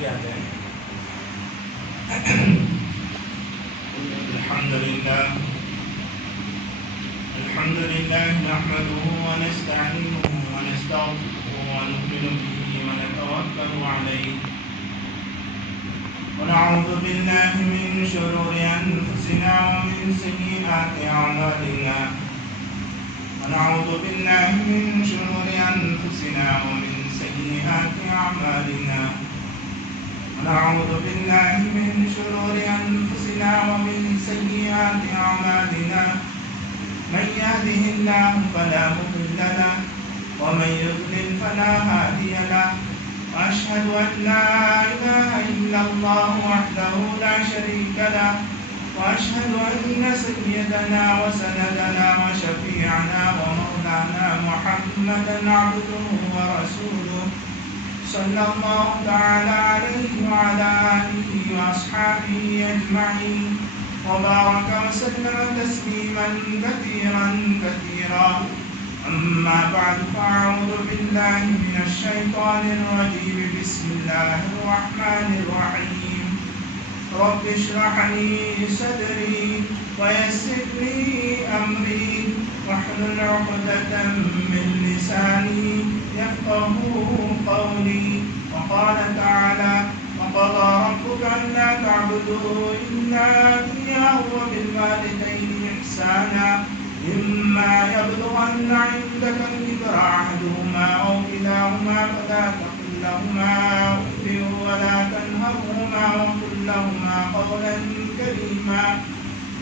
آگے آ جائیں. الحمد لله نحمده ونستعينه ونستغفره ونؤمن به ونتوكل عليه ونعوذ بالله من شرور أنفسنا ومن سيئات أعمالنا ونعوذ بالله من شرور أنفسنا ومن سيئات أعمالنا ونعوذ بالله من شرور أنفسنا ومن سيئات أعمالنا من يهده الله فلا مضل له ومن يضلل فلا هادي له وأشهد أن لا إله إلا الله وحده لا شريك له وأشهد أن سيدنا وسندنا وشفيعنا ومولانا محمدا عبده ورسوله صلى الله تعالى عليه وعلى آله وأصحابه أجمعين وبارك وسلم تسليما كثيرا كثيرا. أما بعد فأعوذ بالله من الشيطان الرجيم. بسم الله الرحمن الرحيم. رب اشرح لي صدري ويسر لي أمري واحلل عقدة من لساني يفقهوا قولي. وقال تعالى وقضى ربك ألا تعبدوا إلا إياه وبالوالدين إحسانا إما يبلغن عندك الكبر أحدهما أو كلاهما فلا تقل لهما أف ولا تنهرهما وقل لهما قولا كريما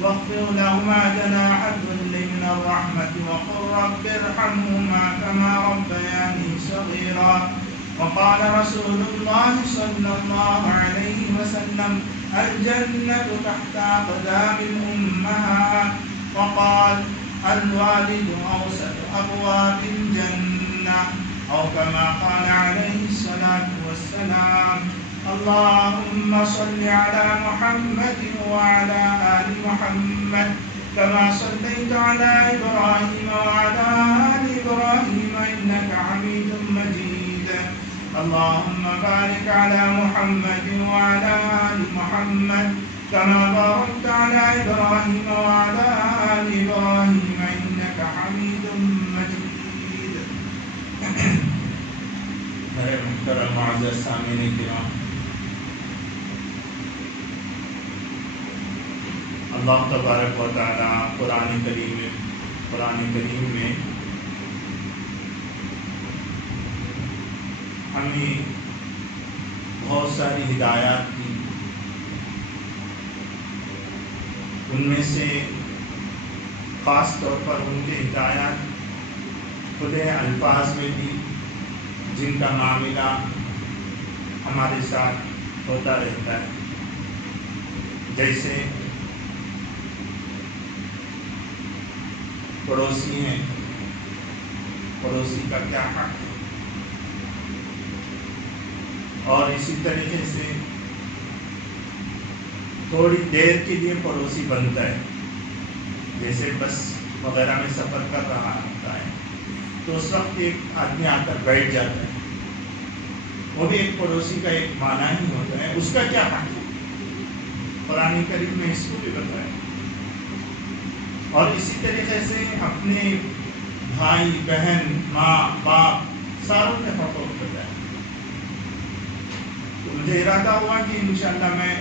واخفض لهما جناح الذل من الرحمة وقل رب ارحمهما كما ربياني صغيرا. وقال رسول الله صلى الله عليه وسلم الجنة تحت أقدام الأمهات. وقال الوالد أوسط أبواب الجنة أو كما قال عليه الصلاة والسلام. اللهم صل على محمد وعلى آل محمد كما صليت على إبراهيم وعلى آل إبراهيم إنك حميد مجيد. اللهم بارك على محمد وعلى آل محمد كما باركت على إبراهيم وعلى آل إبراهيم إنك حميد مجيد. میرے محترم معزز سامعین کرام، اللہ تبارک و تعالی قرآن کریم میں ہمیں بہت ساری ہدایات کی. ان میں سے خاص طور پر ان کے ہدایات کھلے الفاظ میں بھی جن کا معاملہ ہمارے ساتھ ہوتا رہتا ہے، جیسے پڑوسی ہیں، پڑوسی کا کیا حق ہے، اور اسی طریقے سے تھوڑی دیر کے لیے پڑوسی بنتا ہے. جیسے بس وغیرہ میں سفر کر رہا ہوتا ہے تو اس وقت ایک آدمی آ کر بیٹھ جاتا ہے، وہ بھی ایک پڑوسی کا ایک معنی ہی ہوتا ہے. اس کا کیا حق ہے؟ قرآن کریم میں اس کو بھی بتایا. اور اسی طریقے سے اپنے بھائی بہن ماں باپ ساروں کے حقوق بتایا. تو مجھے ارادہ ہوا کہ انشاءاللہ میں،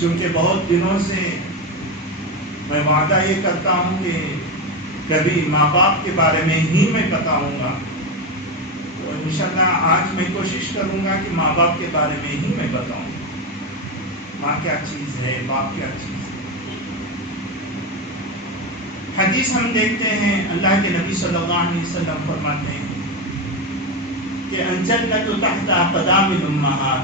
چونکہ بہت دنوں سے میں وعدہ یہ کرتا ہوں کہ کبھی ماں باپ کے بارے میں ہی میں بتاؤں گا، تو انشاءاللہ آج میں کوشش کروں گا کہ ماں باپ کے بارے میں ہی میں بتاؤں. ماں کیا چیز ہے، باپ کیا چیز ہے. حدیث ہم دیکھتے ہیں، اللہ کے نبی صلی اللہ علیہ وسلم فرماتے ہیں کہ الجنت تحت اقدام الامہات،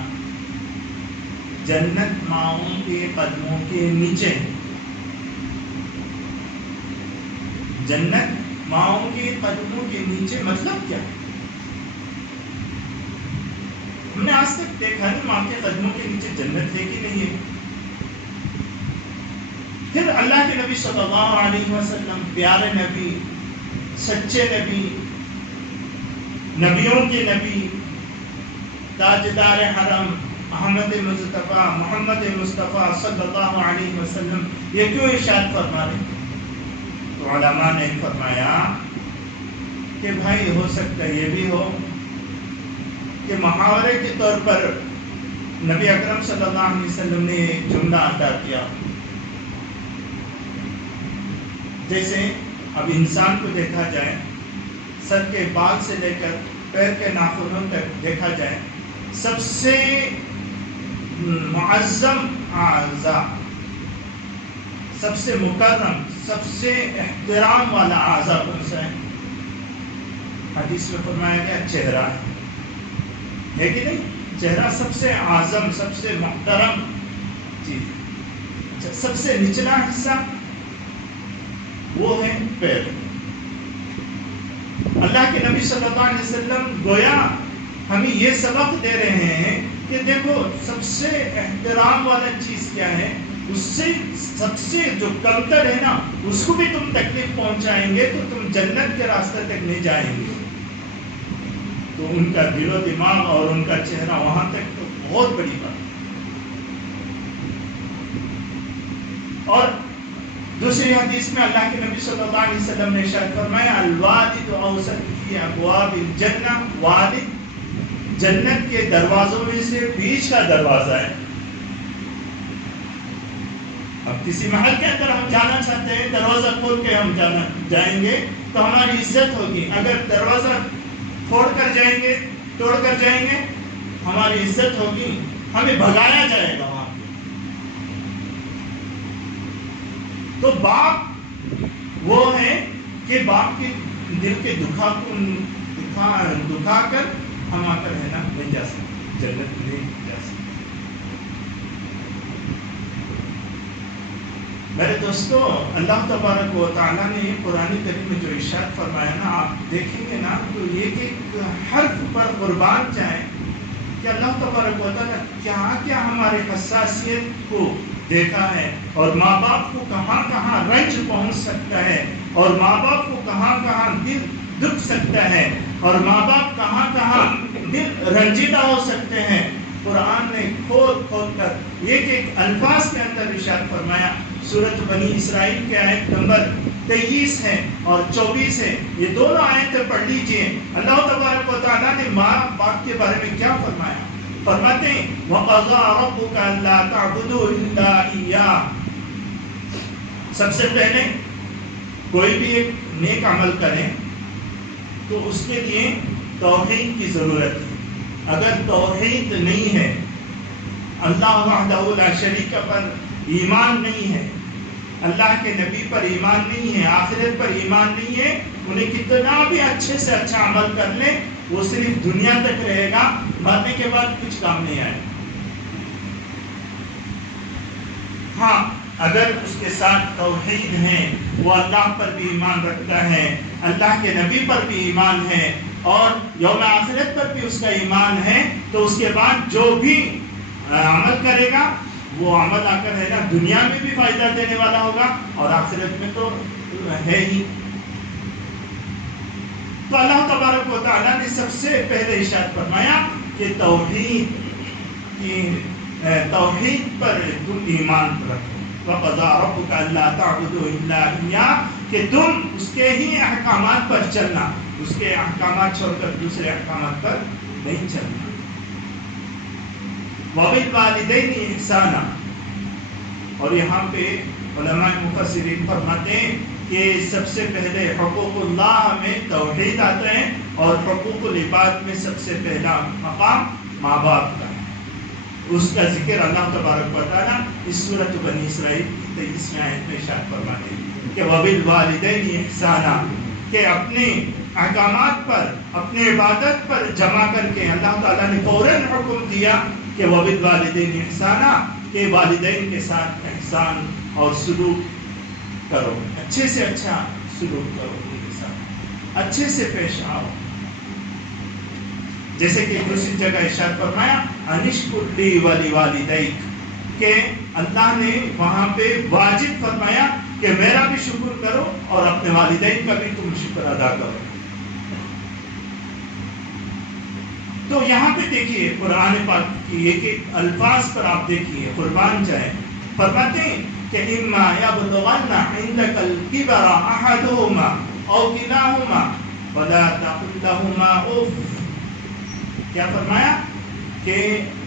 جنت ماؤں کے قدموں کے نیچے. جنت ماؤں کے قدموں کے نیچے مطلب کیا؟ ہم نے آج تک دیکھا نہیں ماں کے قدموں کے نیچے جنت ہے کہ نہیں ہے. پھر اللہ کے نبی صلی اللہ علیہ وسلم پیارے نبی، سچے نبی، نبیوں کے نبی، تاجدار حرم احمد مصطفیٰ محمد مصطفیٰ صلی اللہ علیہ وسلم یہ کیوں ارشاد فرما رہے؟ تو علماء نے فرمایا کہ بھائی ہو سکتا ہے یہ بھی ہو کہ محاورے کے طور پر نبی اکرم صلی اللہ علیہ وسلم نے ایک جملہ ادا کیا. جیسے اب انسان کو دیکھا جائے سر کے بال سے لے کر پیر کے ناخنوں تک دیکھا جائے سب سے معظم اعضاء، سب سے مکرم، سب سے احترام والا اعضاء کون سا ہے؟ حدیث میں فرمایا گیا چہرہ ہے کہ نہیں؟ چہرہ سب سے اعظم، سب سے محترم چیز. سب سے نچلا حصہ وہ ہے پیر. اللہ کے نبی صلی اللہ علیہ وسلم گویا ہمیں یہ سبق دے رہے ہیں کہ دیکھو سب سے احترام والا چیز کیا ہے، اس سے سب سے جو کمتر ہے نا اس کو بھی تم تکلیف پہنچائیں گے تو تم جنت کے راستے تک نہیں جائیں گے. تو ان کا دل و دماغ اور ان کا چہرہ وہاں تک تو بہت بڑی بات. اور دوسری حدیث میں اللہ کے نبی صلی اللہ علیہ وسلم نے ارشاد فرمایا الوالد اوسط فی ابواب الجنہ، والد جنت کے دروازوں میں سے بیچ کا دروازہ ہے. اب کسی محل کے اندر ہم جانا چاہتے ہیں، دروازہ کھول کے ہم جائیں گے تو ہماری عزت ہوگی. اگر دروازہ توڑ کر جائیں گے ہماری عزت ہوگی، ہمیں بھگایا جائے گا وہاں پہ. تو باپ وہ ہے کہ باپ کے دل کے دکھا کر ہم آ کر ہے نا نہیں جا سکتے، جنت نہیں جا سکتے. میرے دوستو، اللہ تبارک و تعالیٰ نے قرآن کریم میں جو ارشاد فرمایا نا، آپ دیکھیں گے نا تو ایک ایک حرف پر قربان جائیں کہ اللہ تبارک و تعالیٰ کیا کیا ہمارے حساسیت کو دیکھا ہے، اور ماں باپ کو کہاں کہاں رنج پہنچ سکتا ہے، اور ماں باپ کو کہاں کہاں دل دکھ سکتا ہے، اور ماں باپ کہاں کہاں دل رنجیدہ ہو سکتے ہیں. قرآن نے کھول کر ایک ایک الفاظ کے اندر ارشاد فرمایا. سورۃ بنی اسرائیل کے آیت نمبر 23 ہے اور 24 ہے، یہ دونوں آیتیں پڑھ لیجئے. اللہ تبارک و تعالیٰ نے ماں باپ کے بارے میں کیا فرمایا؟ فرماتے ہیں وَقَضَىٰ رَبُّكَ أَلَّا تَعْبُدُوا إِلَّا إِيَّاهُ. سب سے پہلے کوئی بھی ایک نیک عمل کریں تو اس کے لیے توحید کی ضرورت ہے. اگر توحید نہیں ہے، اللہ وحدہ لا شریک پر ایمان نہیں ہے، اللہ کے نبی پر ایمان نہیں ہے، آخرت پر ایمان نہیں ہے، انہیں کتنا بھی اچھے سے اچھا عمل کر لیں وہ صرف دنیا تک رہے گا، مرنے کے بعد کچھ کام نہیں آئے. ہاں اگر اس کے ساتھ توحید ہے، وہ اللہ پر بھی ایمان رکھتا ہے، اللہ کے نبی پر بھی ایمان ہے، اور یوم آخرت پر بھی اس کا ایمان ہے، تو اس کے بعد جو بھی عمل کرے گا وہ عمل آ کر ہے نا دنیا میں بھی فائدہ دینے والا ہوگا اور آخرت میں تو ہے ہی. تو اللہ تبارک و تعالیٰ نے سب سے پہلے ارشاد فرمایا کہ توحید پر تم ایمان رکھو. وَقَضَىٰ رَبُّكَ أَلَّا تَعْبُدُوا إِلَّا إِيَّاهُ، کہ تم اس کے ہی احکامات پر چلنا، اس کے احکامات چھوڑ کر دوسرے احکامات پر نہیں چلنا. وَبِالْوَالِدَيْنِ إِحْسَانًا، اور یہاں پہ علماء مفسرین فرماتے ہیں کہ سب سے پہلے حقوق اللہ میں توحید آتا ہے، اور حقوق العباد میں سب سے پہلا مقام ماں باپ کا ہے. اس کا ذکر اللہ تبارک و تعالیٰ اس سورۃ بنی اسرائیل کی 23ویں آیت میں ارشاد فرماتے ہیں کہ وَبِالْوَالِدَيْنِ إِحْسَانًا، کہ اپنے احکامات پر، اپنے عبادت پر جمع کر کے اللہ تعالیٰ نے فوراً حکم دیا کہ وَبِالْوَالِدَيْنِ إِحْسَانًا، کہ والدین کے ساتھ احسان اور سلوک کرو، اچھے سے اچھا سلوک کرو، ان کے ساتھ اچھے سے پیش آؤ. جیسے کہ دوسری جگہ ارشاد فرمایا انشکر لی ولوالدیک، کہ اللہ نے وہاں پہ واجب فرمایا کہ میرا بھی شکر کرو اور اپنے والدین کا بھی تم شکر ادا کرو. تو یہاں پہ دیکھیے قرآن پاک کی ایک ایک الفاظ پر آپ دیکھیے، قربان جائے، فرماتے ہیں کہ اما یبلغن عندک الکبر احدہما او کلاہما فلا تقل لہما اف. کیا فرمایا؟ کہ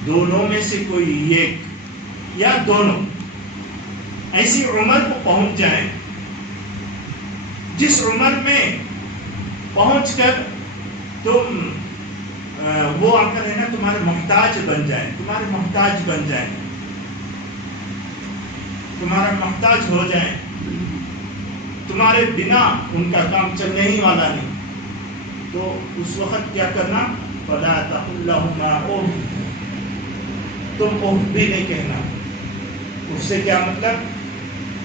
دونوں میں سے کوئی ایک یا دونوں ایسی عمر کو پہنچ جائیں جس عمر میں پہنچ کر تم وہ آ کر ہے نا تمہارے محتاج بن جائیں، تمہارے محتاج بن جائیں، تمہارا محتاج ہو جائیں، تمہارے بنا ان کا کام چلنے ہی والا نہیں. تو اس وقت کیا کرنا؟ فلا تقل لهما اف، تم اف بھی نہیں کہنا. اس سے کیا مطلب؟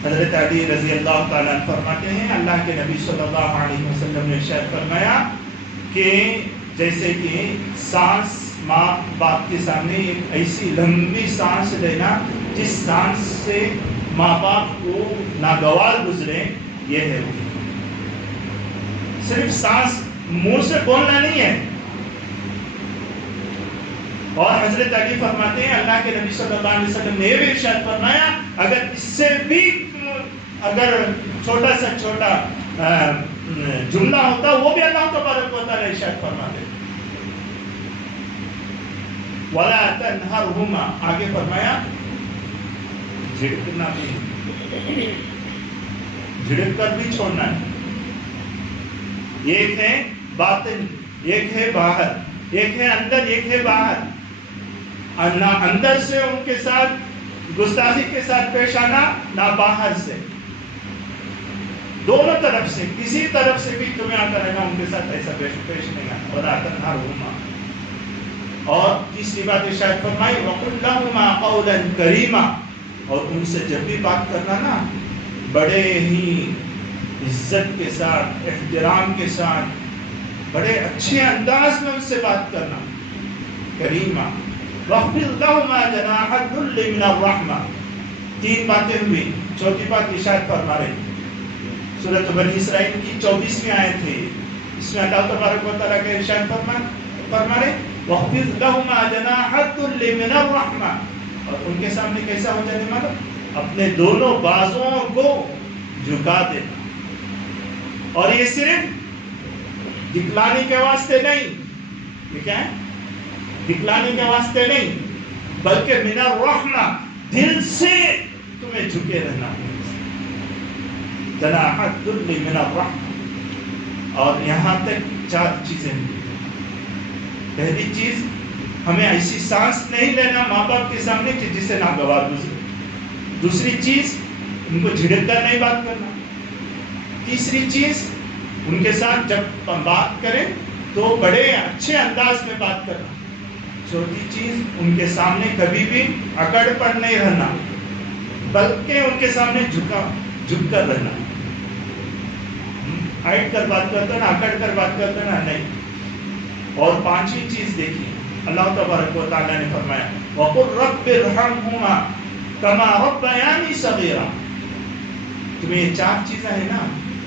حضرت علی رضی اللہ تعالیٰ فرماتے ہیں اللہ کے نبی صلی اللہ علیہ وسلم نے ارشاد فرمایا کہ جیسے کہ سانس ماں باپ کے سامنے ایک ایسی لمبی سانس لینا جس سانس سے ماں باپ کو ناگوار گزرے، یہ ہے وہ. صرف سانس منہ سے بولنا نہیں ہے. اور حضرت علی فرماتے ہیں اللہ کے نبی صلی اللہ علیہ وسلم نے یہ بھی ارشاد فرمایا اگر اس سے بھی اگر چھوٹا سا چھوٹا جملہ ہوتا وہ بھی اللہ تبارک و تعالی ارشاد فرماتے. وَلَا تَنْهَرْهُمَا، آگے فرمایا جھڑکنا بھی، جھڑک کر بھی چھوڑنا ہے. ایک ہے باطن، ایک ہے باہر، ایک ہے اندر، ایک ہے باہر. نہ اندر سے ان کے ساتھ گستاخی کے ساتھ پیش آنا، نہ باہر سے. دونوں طرف سے کسی طرف سے بھی تمہیں آتا رہنا ان کے ساتھ ایسا پیش نہیں آنا. وَلَا تَنْهَرْهُمَا. اور تیسری بات ارشاد فرمائی وَقُلْ لَهُمَا قَوْلًا كَرِيمًا، اور ان سے جب بھی بات کرنا نا بڑے ہی عزت کے ساتھ، احترام کے ساتھ، بڑے اچھے انداز میں ان سے بات کرنا. کریمہ. وَاخْفِضْ لَهُمَا جَنَاحَ الذُّلِّ مِنَ الرَّحْمَةِ. تین باتیں ہوئی. چوتھی بات ارشاد فرما رہے سورۃ بنی اسرائیل کی 24ویں آیت ہے، اس میں اللہ تبارک و تعالیٰ کا ارشاد فرما رہے وَاخْفِضْ لَهُمَا جَنَاحَ الذُّلِّ مِنَ الرَّحْمَةِ. اور ان کے سامنے کیسا ہو جانے مطلب اپنے دونوں بازوں کو جھکا دینا. اور یہ صرف دکھلانے کے واسطے نہیں، یہ کیا ہے؟ دکھلانے کے واسطے نہیں بلکہ من الرحمہ، دل سے تمہیں جھکے رہنا. جناح الذل من الرحمہ. اور یہاں تک 4 چیزیں. پہلی چیز ہمیں ایسی سانس نہیں لینا ماں باپ کے سامنے کہ جس سے ناگوار گزرے. دوسری چیز ان کو جھڑک کر نہیں بات کرنا. تیسری چیز ان کے ساتھ جب بات کریں تو بڑے اچھے انداز میں بات کرنا. چوتھی چیز ان کے سامنے کبھی بھی اکڑ پڑ نہیں رہنا بلکہ ان کے سامنے جھک کر رہنا. ہائٹ کر بات کرتا نا، اکڑ کر بات کرتا نا، نہیں. اور پانچویں چیز دیکھیے اللہ تبارک و تعالیٰ نے فرمایا وَقُلْ رَبِّ ارْحَمْهُمَا كَمَا رَبَّيَانِي صَغِيرًا. تمہیں یہ 4 چیزیں ہیں نا،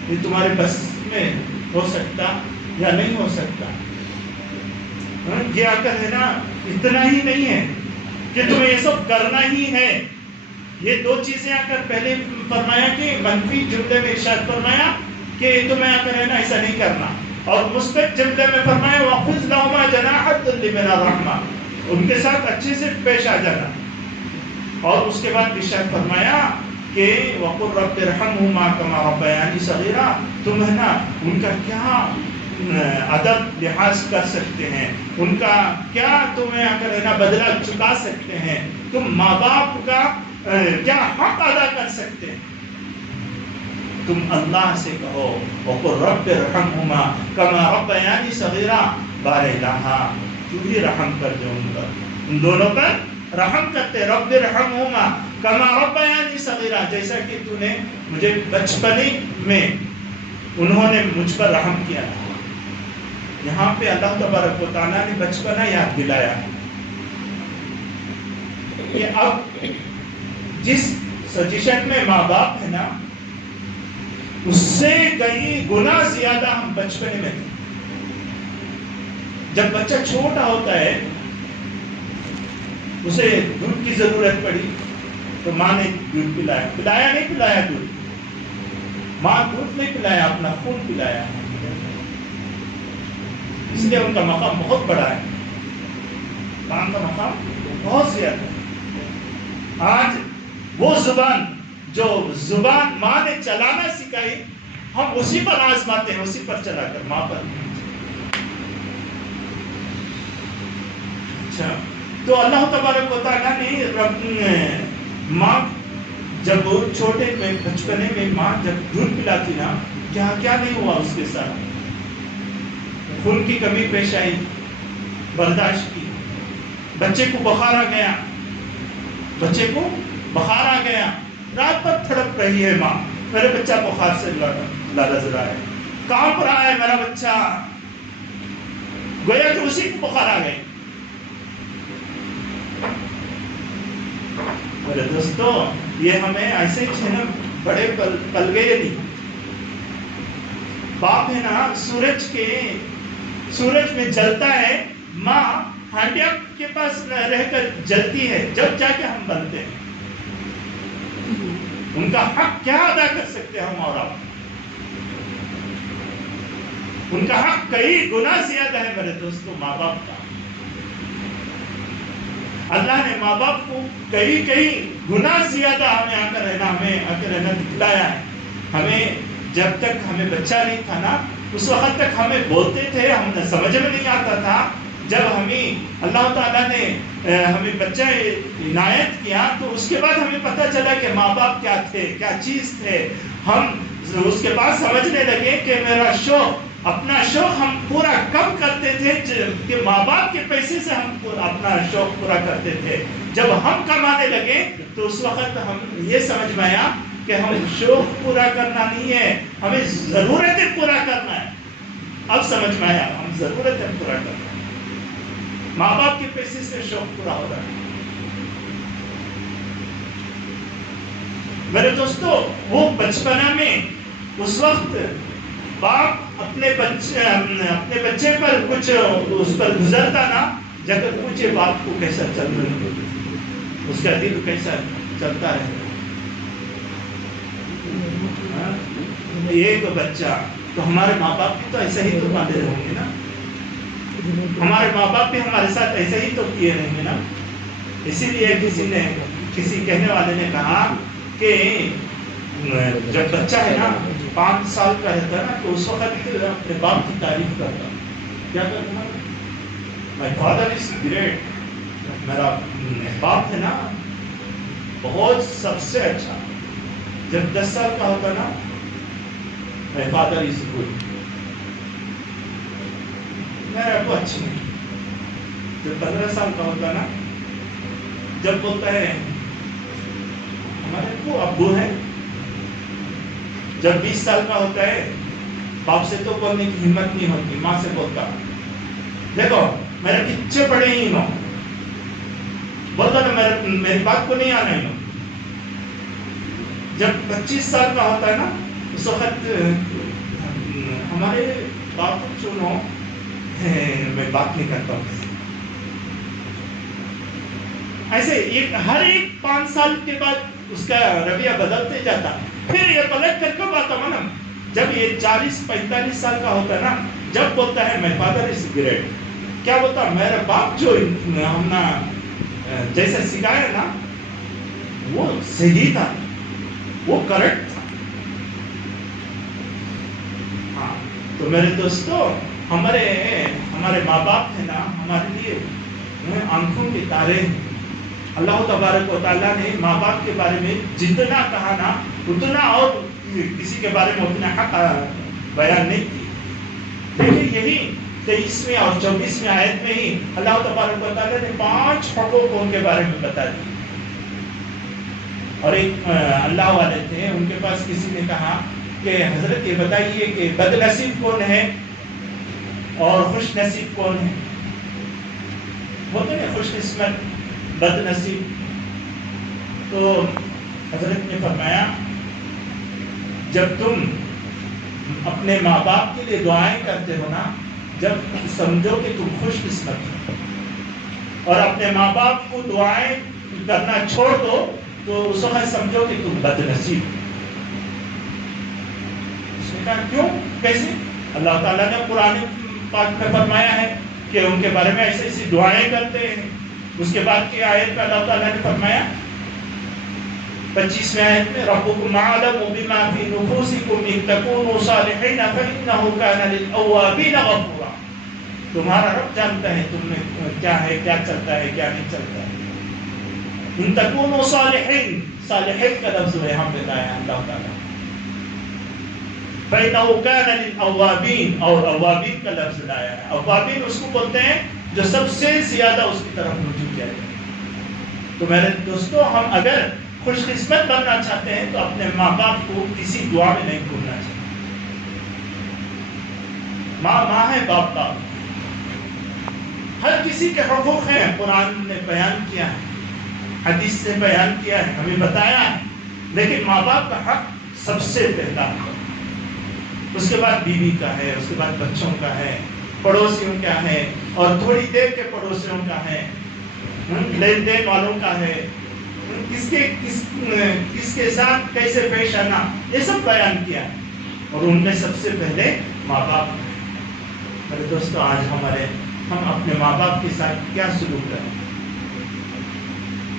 یہ تمہارے بس میں ہو سکتا یا نہیں ہو سکتا. یہ آ کر ہے نا اتنا ہی نہیں ہے کہ تمہیں یہ سب کرنا ہی ہے. یہ 2 چیزیں آ کر پہلے فرمایا کہ منفی جملے میں ارشاد فرمایا کہ تمہیں آ کر ہے نا ایسا نہیں کرنا، اور مثبت جملے میں فرمایا وَاخْفِضْ لَهُمَا جَنَاحَ الذُّلِّ مِنَ الرَّحْمَةِ، ان کے ساتھ اچھے سے پیش آ جانا. اور اس کے بعد ارشاد فرمایا کہ وَقُلْ رَبِّ ارْحَمْهُمَا كَمَا رَبَّيَانِي صَغِيرًا. تم ہے نا ان کا کیا ادب لحاظ کر سکتے ہیں، ان کا کیا تمہیں آ کر ہے نا بدلہ چکا سکتے ہیں، تم ماں باپ کا کیا حق ادا کر سکتے ہیں. تم اللہ سے کہو وَقُلْ رَبِّ ارْحَمْهُمَا كَمَا رَبَّيَانِي صَغِيرًا. بار الہا تو ہی رحم کر دے ان پر، ان دونوں پر رحم کرتے. رب ارحمہما کما ربیانی صغیرا، جیسا کہ تو نے مجھے بچپنے میں انہوں نے مجھ پر رحم کیا تھا. یہاں پہ اللہ تبارک و تعالیٰ نے بچپنا یاد دلایا کہ اب جس سجیشن میں ماں باپ ہے نا اس سے کئی گنا زیادہ ہم بچپنے میں تھے. جب بچہ چھوٹا ہوتا ہے اسے دودھ کی ضرورت پڑی تو ماں نے دودھ پلایا نہیں پلایا دودھ، ماں دودھ نہیں پلایا، اپنا خون پلایا، اس لیے ان کا مقام بہت بڑا ہے، ماں کا مقام بہت زیادہ ہے۔ آج وہ زبان جو زبان ماں نے چلانا سکھائی ہم اسی پر آزماتے ہیں، اسی پر چلا کر، ماں پر۔ اچھا، تو اللہ تبارک و تعالیٰ نے ماں جب چھوٹے میں بچپنے میں ماں جب دودھ پلاتی نا، کیا کیا نہیں ہوا اس کے ساتھ، خون کی کمی پیش آئی، برداشت کی، بچے کو بخار آ گیا، بچے کو بخار آ گیا، رات بھر تڑپ رہی ہے ماں، میرے بچہ بخار سے لرز رہا ہے، کہاں پر آیا ہے میرا بچہ، گویا کہ اسی کو بخار آ گئی۔ میرے دوستو، یہ ہمیں ایسے چھنم بڑے پل گئے نہیں۔ باپ ہے نا، سورج میں جلتا ہے، ماں ہانڈیا کے پاس رہ کر جلتی ہے، جب جا کے ہم بنتے ہیں۔ ان کا حق کیا ادا کر سکتے ہم اور آپ؟ ان کا حق کئی گنا زیادہ ہے میرے دوستو ماں باپ کا۔ اللہ نے ماں باپ کو کئی گنا زیادہ ہمیں آ کر رہنا دکھلایا ہے۔ ہمیں جب تک ہمیں بچہ نہیں تھا نا، اس وقت تک ہمیں بولتے تھے، ہمیں سمجھ میں نہیں آتا تھا۔ جب ہمیں اللہ تعالیٰ نے ہمیں بچہ عنایت کیا تو اس کے بعد ہمیں پتہ چلا کہ ماں باپ کیا تھے، کیا چیز تھے۔ ہم اس کے بعد سمجھنے لگے کہ میرا شوق، اپنا شوق ہم پورا کب کرتے تھے کہ ماں باپ کے پیسے سے ہم اپنا شوق پورا کرتے تھے۔ جب ہم کمانے لگے تو اس وقت ہم یہ سمجھ میں آیا کہ ہم شوق پورا کرنا نہیں ہے، ہمیں ضرورتیں پورا کرنا ہے۔ اب سمجھ میں آیا ہم ضرورتیں پورا کرنا ہے، ماں باپ کے پیسے سے شوق پورا ہو رہا ہے۔ میرے دوستو، وہ بچپنا میں اس وقت باپ اپنے بچے پر کچھ اس پر گزرتا نا، جب پوچھے باپ کو کیسا چل رہا ہے، اس کا دل کیسا چلتا ہے۔ ایک بچہ تو ہمارے ماں باپ بھی تو ایسا ہی تو باندھے ہوں گے نا، ہمارے ماں باپ بھی ہمارے ساتھ ایسا ہی تو کیے رہیں گے نا۔ اسی لیے کسی کہنے والے نے کہا کہ جب بچہ ہے نا 5 سال کا رہتا ہے نا، تو اس وقت اپنے باپ کی تعریف کرتا، کیا کرتا؟ My father is great، میرا باپ ہے نا بہت سب سے اچھا۔ جب 10 سال کا ہوتا نا، My father is good، میرا ابو اچھی نہیں۔ جب 15 سال کا ہوتا نا، جب بولتا ہے ہمارے کو ابو ہے۔ جب 20 سال کا ہوتا ہے، باپ سے تو بولنے کی ہمت نہیں ہوتی، ماں سے بولتا دیکھو میرے پیچھے پڑے ہی نو، بولتا نا میری بات کو نہیں آنا ہی نو۔ جب 25 سال کا ہوتا ہے نا، اس وقت ہمارے باپ کو چنو، میں بات نہیں کرتا ہوں۔ ایسے ہر ایک 5 سال کے بعد اس کا رویہ بدلتے جاتا۔ پھر یہ پلٹ کر کب آتا ہے نا، جب یہ 40-45 سال کا ہوتا ہے نا، جب بولتا ہے My father is great، کیا بولتا؟ میرا باپ جو ہم نے جیسا سکھایا نا وہ صحیح تھا، وہ کریکٹ تھا۔ ہاں، تو میرے دوستو، ہمارے ماں باپ ہیں نا، ہمارے لیے آنکھوں کے تارے ہیں۔ اللہ تبارک و تعالیٰ نے ماں باپ کے بارے میں جتنا کہا نا، اتنا اور کسی کے بارے میں اتنا حق بیان نہیں کی۔ دیکھیں یہی 23ویں اور 24ویں آیت میں ہی اللہ تبارک و تعالیٰ نے 5 حقوق ان کے بارے میں بتا دی۔ اور ایک اللہ والے تھے، ان کے پاس کسی نے کہا کہ حضرت یہ بتائیے کہ بد نصیب کون ہے اور خوش نصیب کون ہے؟ ہوتے ہیں خوش قسمت، بد نصیب۔ تو حضرت نے فرمایا جب تم اپنے ماں باپ کے لیے دعائیں کرتے ہو نا، جب سمجھو کہ تم خوش قسمت ہو اور اپنے ماں باپ کو دعائیں کرنا چھوڑ دو تو اس وقت سمجھو کہ تم بد نصیب ہو. اس نے کہا کیوں کیسے؟ اللہ تعالیٰ نے قرآن پاک میں فرمایا ہے کہ ان کے بارے میں ایسی ایسی دعائیں کرتے ہیں. اس کے بعد کی آیت پہ اللہ تعالیٰ نے فرمایا 25ویں آیت میں ربکم اعلم بما فی نفوسکم ان تکونوا صالحین فانہ کان للأوابین غفورا. تمہارا رب جانتا ہے تم میں کیا ہے، کیا چلتا ہے، کیا نہیں چلتا ہے. ان تکونوا صالحین، صالحین کا لفظ یہاں پہ لایا ہے اللہ تعالیٰ. فَإِنَّهُ كَانَ لِلْأَوَّابِينَ، اور اوابین کا لفظ لایا ہے. اوابین اس کو بولتے ہیں جو سب سے زیادہ اس کی طرف رجوع کیا جائے. تو میرے دوستو، ہم اگر خوش قسمت بننا چاہتے ہیں تو اپنے ماں باپ کو کسی دعا میں نہیں بھولنا چاہیے. ماں ماں ہے، باپ باپ. ہر کسی کے حقوق ہیں، قرآن نے بیان کیا ہے، حدیث سے بیان کیا ہے، ہمیں بتایا ہے. لیکن ماں باپ کا حق سب سے پہلا ہے. اس کے بعد بیوی کا ہے، اس کے بعد بچوں کا ہے، پڑوسیوں کا ہے، اور تھوڑی دیر کے پڑوسیوں کا ہے، لین دین والوں کا ہے، کس کے ساتھ کیسے پیش آنا، یہ سب بیان کیا ہے. اور ان میں سب سے پہلے ماں باپ. میرے دوستو، آج ہم اپنے ماں باپ کے ساتھ کیا سلوک کریں؟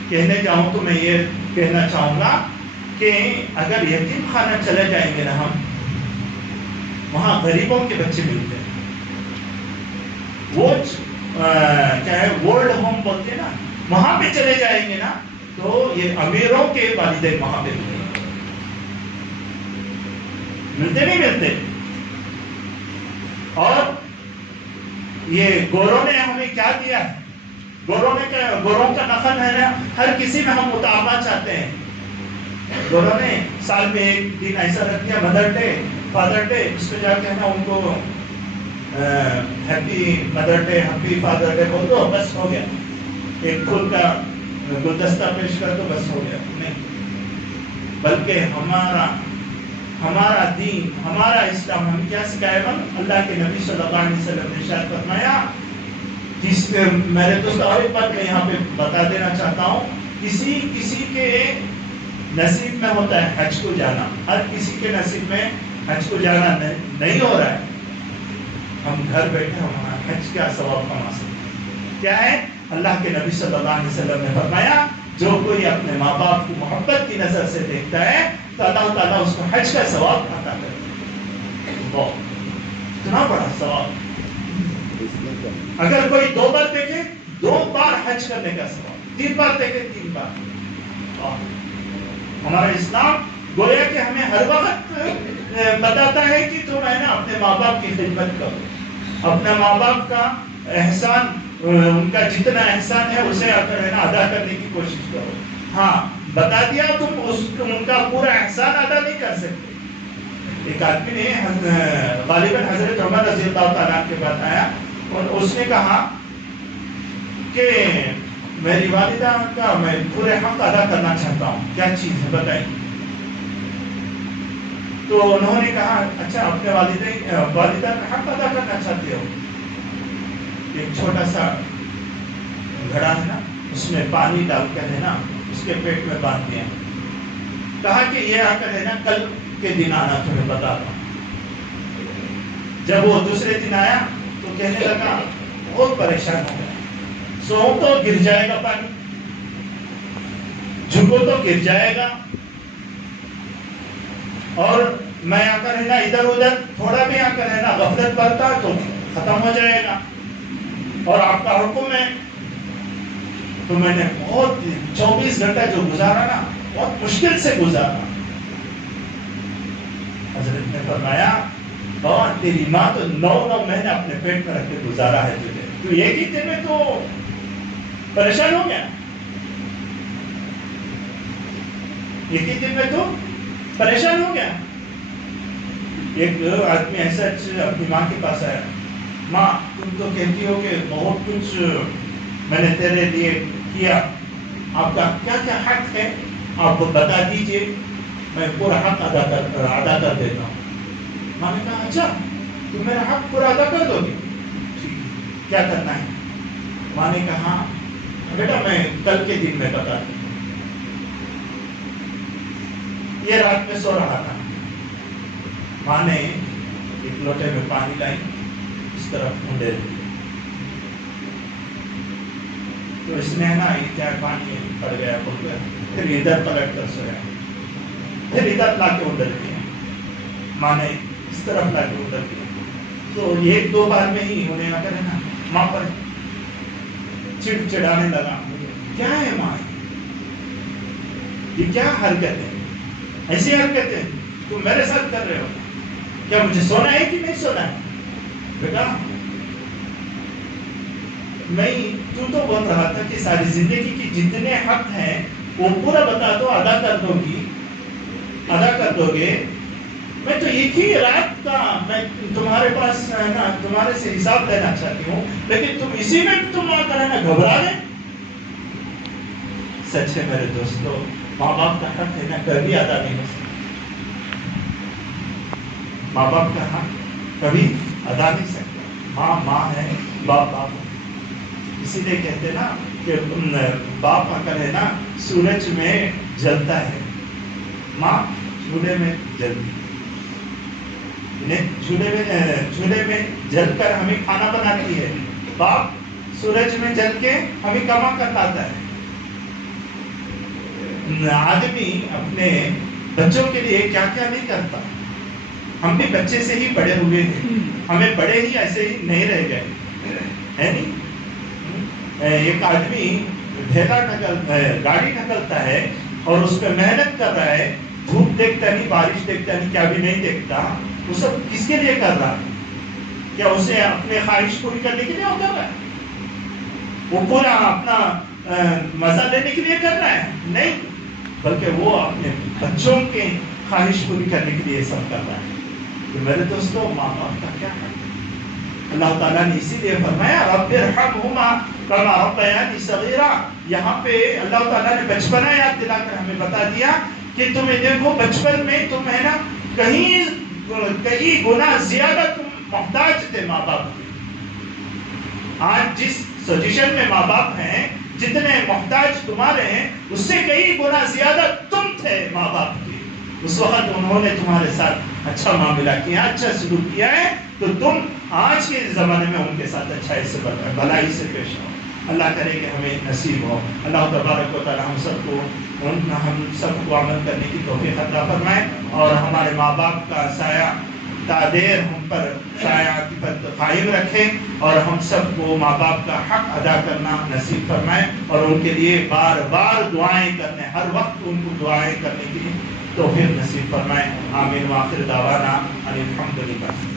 کہنے جاؤں تو میں یہ کہنا چاہوں گا کہ اگر یتیم خانہ چلے جائیں گے نا ہم، وہاں غریبوں کے بچے ملتے ہیں. وہ کیا ہے، ورلڈ ہوم بولتے ہیں نا، وہاں پہ چلے جائیں گے نا تو یہ امیروں کے والدین وہاں پہ ملتے نہیں ملتے. اور یہ گوروں نے ہمیں کیا دیا ہے؟ گوروں کا نقل ہے نا، ہر کسی میں ہم مطالبہ چاہتے ہیں. گوروں نے سال میں ایک دن ایسا رکھ دیا، مدر ڈے، فادر ڈے، اس پہ جا کے نا ان کو happy mother day, happy father day بول دو، بس ہو گیا. ایک پھول کا گلدستہ پیش کر دو، بس ہو گیا. نہیں، بلکہ ہمارا دین، ہمارا اسلام ہمیں کیا سکھائے گا؟ اللہ کے نبی صلی اللہ علیہ وسلم نے ارشاد فرمایا، جس میں میرے دوست اور ایک بات میں یہاں پہ بتا دینا چاہتا ہوں، کسی کے نصیب میں ہوتا ہے حج کو جانا، ہر کسی کے نصیب میں حج کو جانا نہیں ہو رہا ہے. ہم گھر بیٹھے ہمارا حج کیا ثواب کما سکتے ہیں؟ کیا ہے؟ اللہ کے نبی صلی اللہ علیہ وسلم نے فرمایا، جو کوئی اپنے ماں باپ کو محبت کی نظر سے دیکھتا ہے تو اللہ تعالیٰ اس کو حج کا ثواب عطا کرتا ہے. اتنا بڑا ثواب. اگر کوئی 2 بار دیکھے، 2 بار حج کرنے کا ثواب، 3 بار دیکھے، 3 بار. ہمارا اسلام گویا کہ ہمیں ہر وقت بتاتا ہے کہ تم ہے نا اپنے ماں باپ کی خدمت کرو، اپنے ماں باپ کا احسان، ان کا جتنا احسان ہے اسے ادا کرنے کی کوشش کرو. ہاں، بتا دیا تم ان کا پورا احسان ادا نہیں کر سکتے. ایک آدمی نے غالباً حضرت عمر رضی اللہ تعالیٰ کے پاس آیا اور اس نے کہا کہ میری والدہ کا میں پورے حق ادا کرنا چاہتا ہوں، کیا چیز ہے بتائیے. تو انہوں نے کہا اچھا، اپنے والدہ کا حق ادا کرنا چاہتے ہو؟ ایک چھوٹا سا گھڑا ہے نا، اس میں پانی ڈال کر ہے نا اس کے پیٹ میں باندھ دیا. کہا کہ یہ آ کر ہے نا کل کے دن آنا، تمہیں بتا دوں. جب وہ دوسرے دن آیا تو کہنے لگا، بہت پریشان ہو گیا، سو تو گر جائے گا پانی، جھکو تو گر جائے گا، اور میں آ کر ہے نا ادھر ادھر تھوڑا بھی آ کر ہے نا غفلت برتا تو ختم ہو جائے گا، اور آپ کا حکم ہے. تو میں نے بہت 24 گھنٹہ جو گزارا نا، بہت مشکل سے گزارا. حضرت نے فرمایا، اور تیری ماں تو 9 مہینے اپنے پیٹ میں رکھ کے گزارا ہے تجھے، تو ایک ہی دن میں تو پریشان ہو گیا، ایک ہی دن میں تو پریشان ہو گیا. ایک آدمی ایسا اپنی ماں کے پاس آیا، ماں تم تو کہتی ہو کہ بہت کچھ میں نے تیرے لیے کیا، آپ کا کیا کیا حق ہے آپ بتا دیجئے، میں پورا حق ادا کر دیتا ہوں. ماں نے کہا اچھا تم میرا حق پورا ادا کر دو گے؟ کیا کرنا ہے؟ ماں نے کہا بیٹا میں کل کے دن میں بتا دوں. یہ رات میں سو رہا تھا. ماں نے ایک لوٹے میں پانی لائی, اس طرف مونڈے دی, تو اس نے نا کیا پانی پڑ گیا بول گیا, پھر ادھر پلٹ کر سویا, پھر ادھر لا کے ادھر دیا. ماں نے اس طرف لا کے ادھر دیا. تو ایک دو بار میں ہی انہیں آ کر نا ماں پر چڑچڑانے لگا. کیا ہے ماں, یہ کیا حرکت ہے, ایسی حرکت ہے تم میرے ساتھ کر رہے ہو, کیا مجھے سونا ہے کہ نہیں سونا ہے؟ بیٹا میں تو بول رہا تھا کہ ساری زندگی کی جتنے حق ہیں وہ پورا بتا دو, ادا کر دو گی, ادا کر دو گے. میں تو ایک ہی رات کا میں تمہارے پاس نا تمہارے سے حساب لینا چاہتی ہوں, لیکن تم اسی میں تم آ کر نا گھبرا رہے. سچ ہے میرے دوستو, ماں باپ کا حق ہے نا کبھی ادا نہیں ہو سکتا. ماں باپ کا حق کبھی ادا نہیں سکتا. ماں ہے, باپ باپ ہے. اسی لیے کہتے نا کہ باپ اگر ہے نا سورج میں جلتا ہے, ماں چولہے میں جلتی ہے. چولہے میں جل کر ہمیں کھانا بناتی ہے, باپ سورج میں جل کے ہمیں کما کر لاتا ہے. آدمی اپنے بچوں کے لیے کیا کیا نہیں کرتا. ہم بھی بچے سے ہی بڑے ہوئے ہیں, ہمیں بڑے ہی ایسے ہی نہیں رہ گئے, ہے نہیں. ایک آدمی گاڑی ڈھکلتا ہے اور اس پہ محنت کر رہا ہے, دھوپ دیکھتا نہیں, بارش دیکھتا نہیں, کیا بھی نہیں دیکھتا. وہ سب کس کے لیے کر رہا ہے؟ کیا اسے اپنے خواہش پوری کرنے کے لیے وہ کر رہا ہے؟ وہ پورا اپنا مزہ لینے کے لیے کر رہا ہے؟ نہیں, بلکہ وہ اپنے بچوں کے خواہش پوری کرنے کے لیے سب کر رہا ہے. تو میرے دوستوں, ماں باپ کا کیا ہے؟ اللہ تعالیٰ نے اسی لیے فرمایا رب ارحمہما کما ربیانی صغیرا. یہاں پہ اللہ تعالیٰ نے بچپنا یاد دلا کر ہمیں بتا دیا کہ تمہیں دیکھو بچپن میں تم ہے نا کئی گنا زیادہ تم محتاج تھے ماں باپ کے. آج جس سچویشن میں ماں باپ ہیں, جتنے محتاج تمہارے ہیں, اس سے کئی گنا زیادہ تم تھے ماں باپ کے. اس وقت انہوں نے تمہارے ساتھ اچھا معاملہ کیا, اچھا سلوک کیا ہے, تو تم آج کے زمانے میں ان کے ساتھ اچھائی سے بھلائی سے پیش آؤ. اللہ کرے کہ ہمیں نصیب ہو. اللہ تبارک و تعالی ہم سب کو عمل کرنے کی توفیق عطا فرمائے, اور ہمارے ماں باپ کا سایہ تعدیر ہم پر سایہ قائم رکھے, اور ہم سب کو ماں باپ کا حق ادا کرنا نصیب فرمائے, اور ان کے لیے بار بار دعائیں کرنے, ہر وقت ان کو دعائیں کرنے کی توفیق نصیب فرمائے. آمین. وآخر دعوانا ان الحمدللہ.